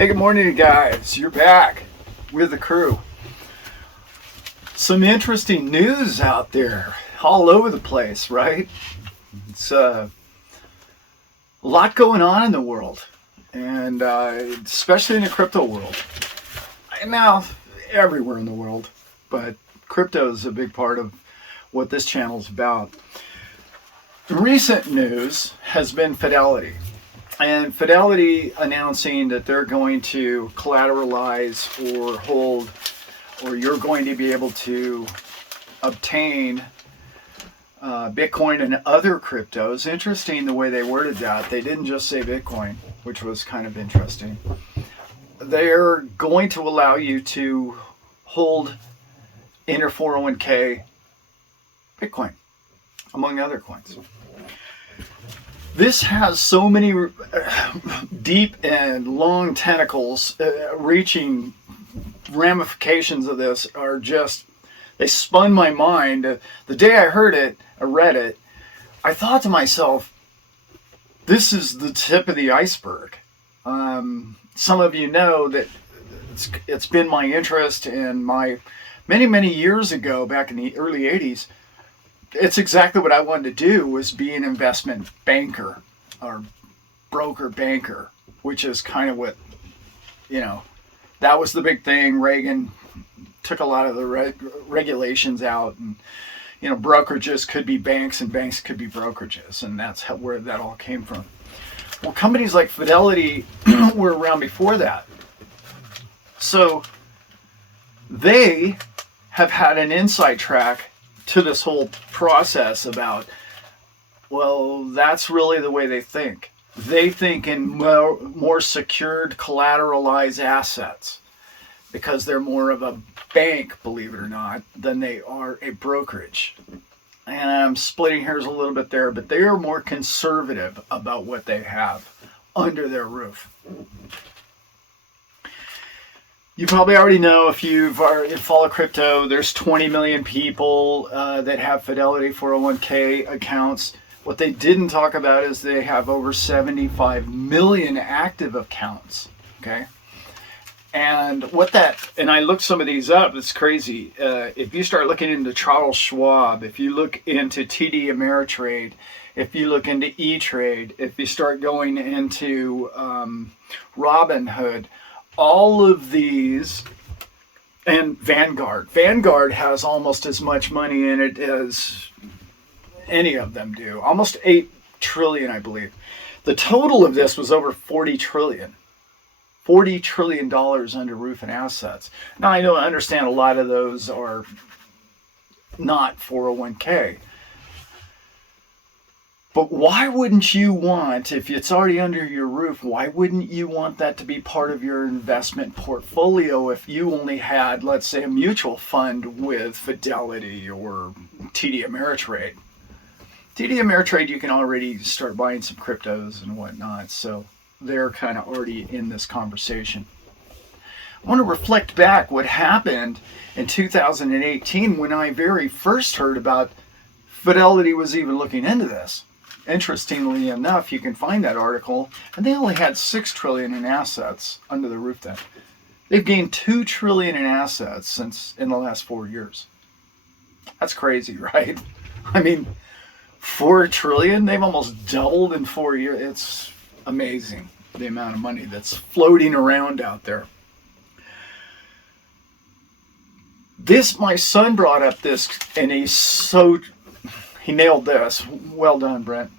Hey, good morning, guys. You're back with the crew. Some interesting news out there, all over the place, right? It's a lot going on in the world, and especially in the crypto world. And now, everywhere in the world, but crypto is a big part of what this channel is about. Recent news has been Fidelity. And Fidelity announcing that they're going to collateralize or hold, or you're going to be able to obtain Bitcoin and other cryptos. Interesting the way they worded that. They didn't just say Bitcoin, which was kind of interesting. They're going to allow you to hold in your 401k Bitcoin, among other coins. This has so many deep and long tentacles, reaching ramifications of this are just, they spun my mind. The day I heard it, I read it, I thought to myself, this is the tip of the iceberg. Some of you know that it's been my interest in my many years ago, back in the early 80s. It's exactly what I wanted to do, was be an investment banker or broker banker, which is kind of what, that was the big thing. Reagan took a lot of the regulations out, and, brokerages could be banks and banks could be brokerages. And that's where that all came from. Well, companies like Fidelity were around before that. So they have had an inside track to this whole process about, well, that's really the way they think. They think in more secured, collateralized assets, because they're more of a bank, believe it or not, than they are a brokerage. And I'm splitting hairs a little bit there, but they are more conservative about what they have under their roof. You probably already know, if you follow crypto, there's 20 million people that have Fidelity 401k accounts. What they didn't talk about is they have over 75 million active accounts. Okay, and I looked some of these up. It's crazy. If you start looking into Charles Schwab, if you look into TD Ameritrade, if you look into E-Trade, if you start going into Robinhood, all of these, and Vanguard has almost as much money in it as any of them do. Almost 8 trillion, I believe. The total of this was over 40 trillion. $40 trillion under roof and assets. Now, I understand a lot of those are not 401k. But why wouldn't you want, if it's already under your roof, why wouldn't you want that to be part of your investment portfolio if you only had, let's say, a mutual fund with Fidelity or TD Ameritrade? TD Ameritrade, you can already start buying some cryptos and whatnot, so they're kind of already in this conversation. I want to reflect back what happened in 2018 when I very first heard about Fidelity was even looking into this. Interestingly enough, you can find that article, and they only had 6 trillion in assets under the roof then. They've gained 2 trillion in assets since in the last 4 years. That's crazy, right? I mean, 4 trillion, they've almost doubled in 4 years. It's amazing, the amount of money that's floating around out there. My son brought up this, and he nailed this. Well done, Brent.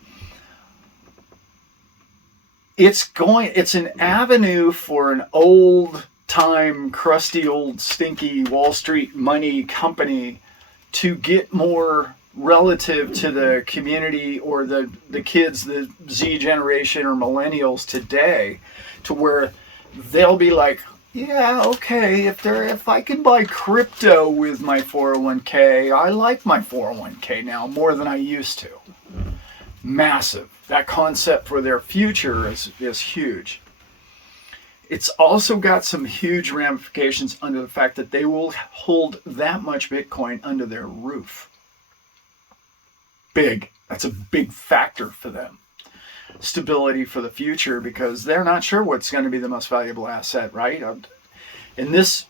It's an avenue for an old-time, crusty, old, stinky Wall Street money company to get more relative to the community or the kids, the Z generation or millennials today, to where they'll be like, yeah, okay, if I can buy crypto with my 401k, I like my 401k now more than I used to. Massive. That concept for their future is huge. It's also got some huge ramifications under the fact that they will hold that much Bitcoin under their roof. Big. That's a big factor for them. stability for the future because they're not sure what's going to be the most valuable asset, right? In this,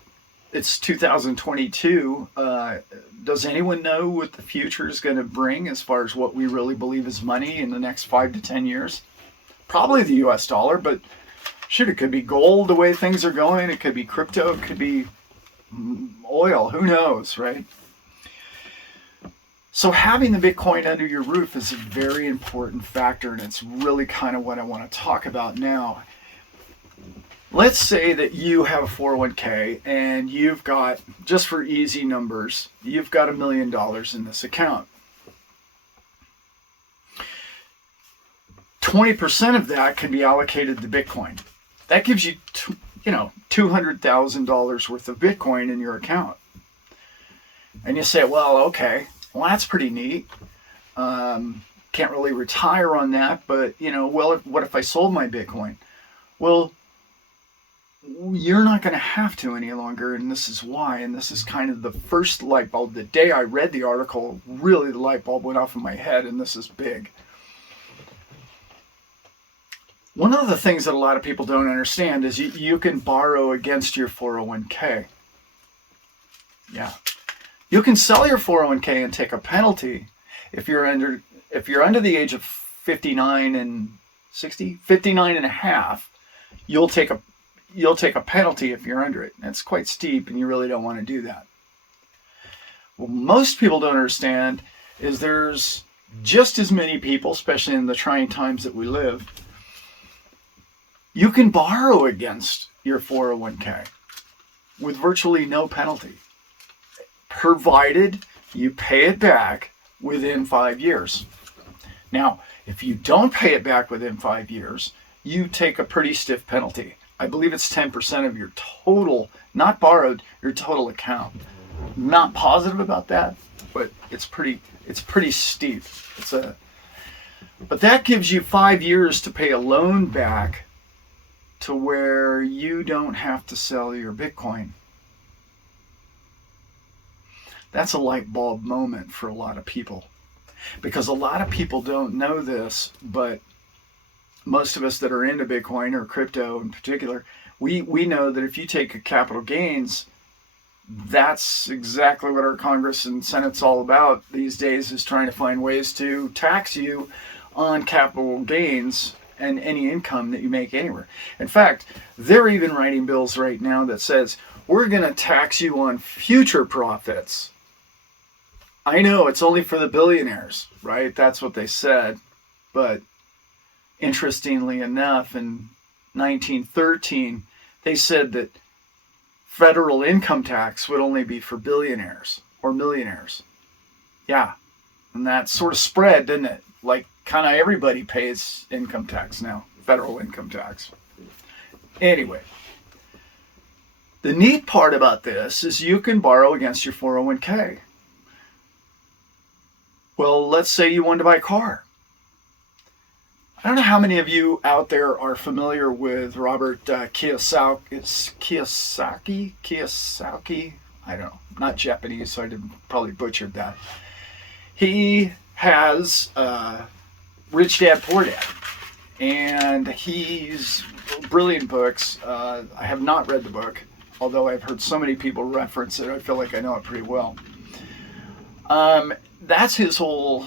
it's 2022. Does anyone know what the future is going to bring as far as what we really believe is money in the next 5 to 10 years? Probably the US dollar, but shit, it could be gold the way things are going. It could be crypto. It could be oil. Who knows, right? So having the Bitcoin under your roof is a very important factor, and it's really kind of what I want to talk about now. Let's say that you have a 401k and you've got, just for easy numbers, you've got $1 million in this account. 20% of that can be allocated to Bitcoin. That gives you, $200,000 worth of Bitcoin in your account. And you say, well, okay, well, that's pretty neat. Can't really retire on that, but, what if I sold my Bitcoin? Well, you're not going to have to any longer, and this is why, and this is kind of the first light bulb. The day I read the article, really the light bulb went off in my head, and this is big. One of the things that a lot of people don't understand is you can borrow against your 401k. Yeah. You can sell your 401k and take a penalty if you're under the age of 59 and 60, 59 and a half, you'll take a penalty if you're under it. That's quite steep, and you really don't want to do that. What most people don't understand is there's just as many people, especially in the trying times that we live, you can borrow against your 401k with virtually no penalty, provided you pay it back within 5 years. Now, if you don't pay it back within 5 years, you take a pretty stiff penalty. I believe it's 10% of your total, not borrowed, your total account. Not positive about that, but it's pretty steep. But that gives you 5 years to pay a loan back to where you don't have to sell your Bitcoin. That's a light bulb moment for a lot of people, because a lot of people don't know this, but most of us that are into Bitcoin or crypto in particular, we know that if you take a capital gains, that's exactly what our Congress and Senate's all about these days, is trying to find ways to tax you on capital gains and any income that you make anywhere. In fact, they're even writing bills right now that says, we're going to tax you on future profits. I know it's only for the billionaires, right? That's what they said. But interestingly enough, in 1913, they said that federal income tax would only be for billionaires or millionaires. Yeah. And that sort of spread, didn't it? Like, kind of everybody pays income tax now, federal income tax. Anyway, the neat part about this is you can borrow against your 401k. Well, let's say you wanted to buy a car. I don't know how many of you out there are familiar with Robert Kiyosaki? I don't know. Not Japanese, so I probably butchered that. He has Rich Dad, Poor Dad. And he's brilliant books. I have not read the book, although I've heard so many people reference it. I feel like I know it pretty well. That's his whole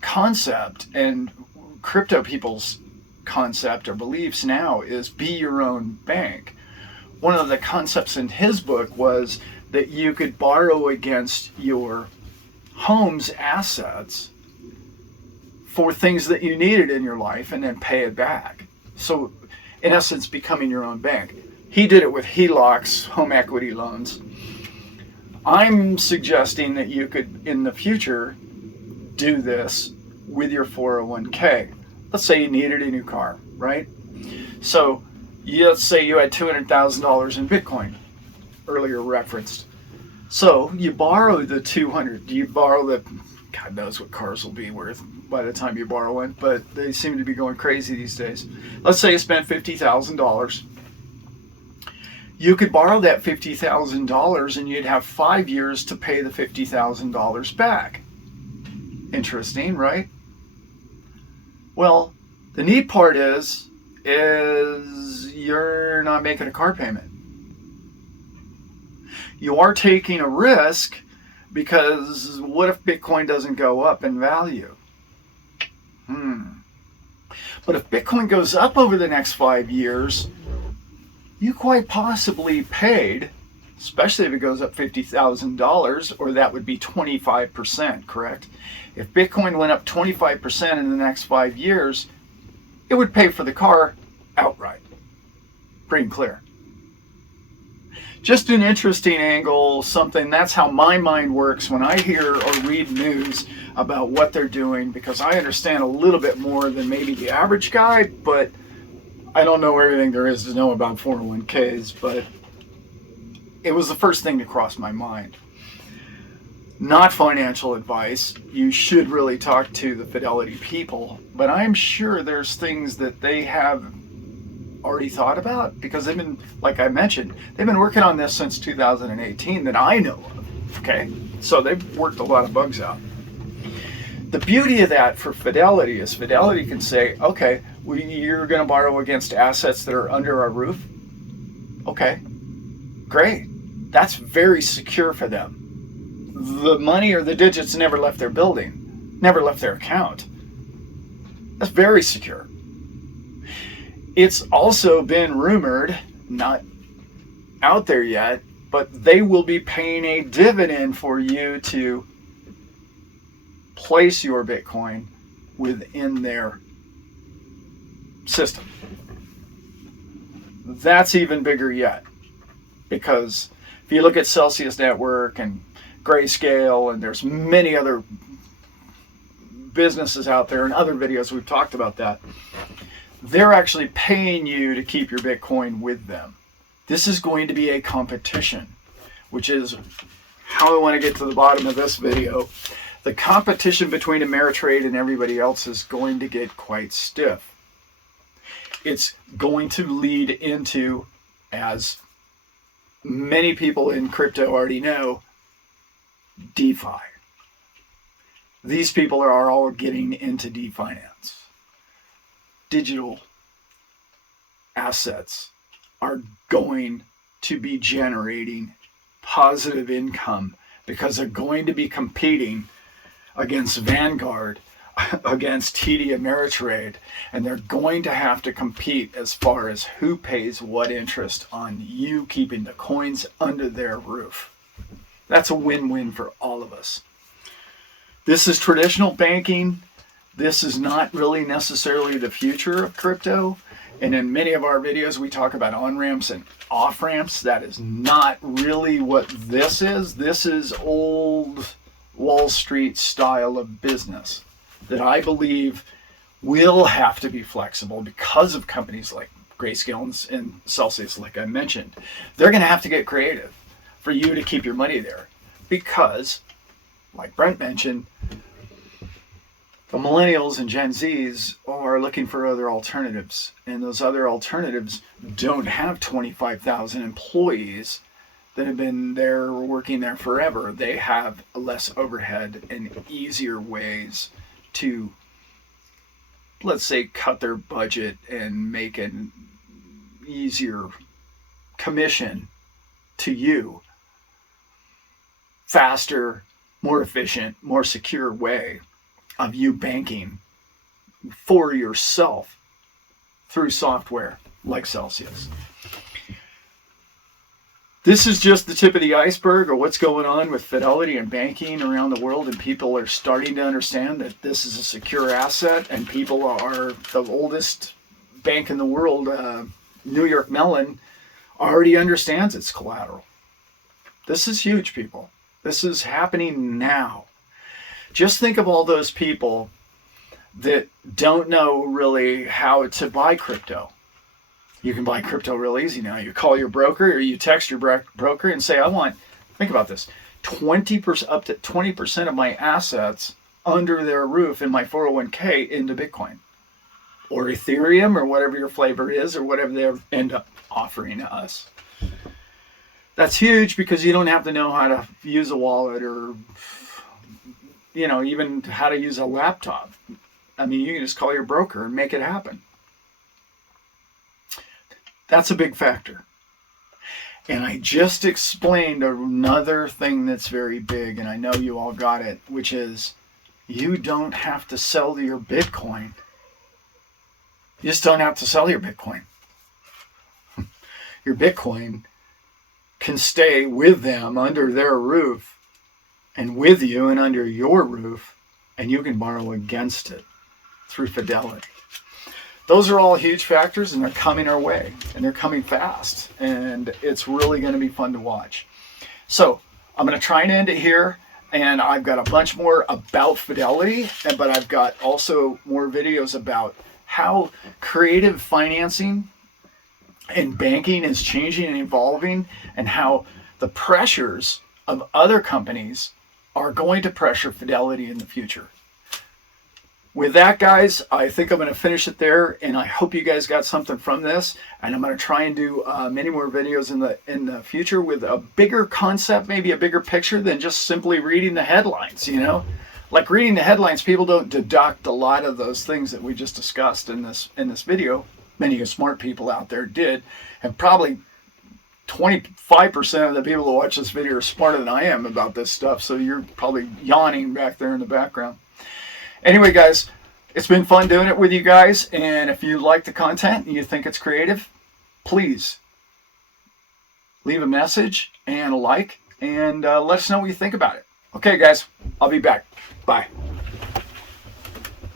concept, and crypto people's concept or beliefs now is be your own bank. One of the concepts in his book was that you could borrow against your home's assets for things that you needed in your life and then pay it back. So in essence, becoming your own bank. He did it with HELOCs, home equity loans. I'm suggesting that you could, in the future, do this with your 401k. Let's say you needed a new car, right? So let's say you had $200,000 in Bitcoin, earlier referenced. So you borrow the 200. You borrow the, God knows what cars will be worth by the time you borrow one, but they seem to be going crazy these days. Let's say you spent $50,000. You could borrow that $50,000 and you'd have 5 years to pay the $50,000 back. Interesting, right? Well, The neat part is you're not making a car payment. You are taking a risk because what if Bitcoin doesn't go up in value? But if Bitcoin goes up over the next 5 years, you quite possibly paid, especially if it goes up $50,000, or that would be 25%, correct? If Bitcoin went up 25% in the next 5 years, it would pay for the car outright. Free and clear. Just an interesting angle, something, that's how my mind works when I hear or read news about what they're doing, because I understand a little bit more than maybe the average guy, but I don't know everything there is to know about 401ks, but it was the first thing to cross my mind. Not financial advice. You should really talk to the Fidelity people, but I'm sure there's things that they have already thought about, because they've been, like I mentioned, they've been working on this since 2018 that I know of. Okay, so they've worked a lot of bugs out. The beauty of that for Fidelity is Fidelity can say, okay, you're going to borrow against assets that are under our roof. Okay, great. That's very secure for them. The money or the digits never left their building, never left their account. That's very secure. It's also been rumored, not out there yet, but they will be paying a dividend for you to place your Bitcoin within their system. That's even bigger yet, because if you look at Celsius Network and Grayscale, and there's many other businesses out there, and other videos we've talked about that, they're actually paying you to keep your Bitcoin with them. This is going to be a competition, which is how I want to get to the bottom of this video. The competition between Ameritrade and everybody else is going to get quite stiff. It's going to lead into, as many people in crypto already know, DeFi. These people are all getting into DeFinance. Digital assets are going to be generating positive income because they're going to be competing against Vanguard, against TD Ameritrade, and they're going to have to compete as far as who pays what interest on you keeping the coins under their roof. That's a win-win for all of us. This is traditional banking. This is not really necessarily the future of crypto. And in many of our videos, we talk about on-ramps and off-ramps. That is not really what this is. This is old Wall Street style of business that I believe will have to be flexible because of companies like Grayscale and Celsius, like I mentioned. They're going to have to get creative for you to keep your money there because, like Brent mentioned, the millennials and Gen Zs are looking for other alternatives, and those other alternatives don't have 25,000 employees that have been there working there forever. They have less overhead and easier ways to, let's say, cut their budget and make an easier commission to you. Faster, more efficient, more secure way of you banking for yourself through software like Celsius. This is just the tip of the iceberg of what's going on with Fidelity and banking around the world, and people are starting to understand that this is a secure asset, and people are, the oldest bank in the world, New York Mellon, already understands its collateral. This is huge, people. This is happening now. Just think of all those people that don't know really how to buy crypto. You can buy crypto real easy now. You call your broker or you text your broker and say, I want, think about this, 20% up to 20% of my assets under their roof in my 401k into Bitcoin or Ethereum or whatever your flavor is or whatever they end up offering to us. That's huge because you don't have to know how to use a wallet or, you know, even how to use a laptop. I mean, you can just call your broker and make it happen. That's a big factor. And I just explained another thing that's very big, and I know you all got it, which is you don't have to sell your Bitcoin. You just don't have to sell your Bitcoin. Your Bitcoin can stay with them under their roof and with you and under your roof, and you can borrow against it through Fidelity. Those are all huge factors, and they're coming our way, and they're coming fast, and it's really going to be fun to watch. So I'm going to try and end it here, and I've got a bunch more about Fidelity, but I've got also more videos about how creative financing and banking is changing and evolving, and how the pressures of other companies are going to pressure Fidelity in the future. With that, guys, I think I'm going to finish it there, and I hope you guys got something from this. And I'm going to try and do many more videos in the future with a bigger concept, maybe a bigger picture than just simply reading the headlines. You know, like reading the headlines, people don't deduct a lot of those things that we just discussed in this video. Many of you smart people out there did, and probably 25% of the people who watch this video are smarter than I am about this stuff. So you're probably yawning back there in the background. Anyway, guys, it's been fun doing it with you guys. And if you like the content and you think it's creative, please leave a message and a like, and let us know what you think about it. Okay, guys, I'll be back. Bye.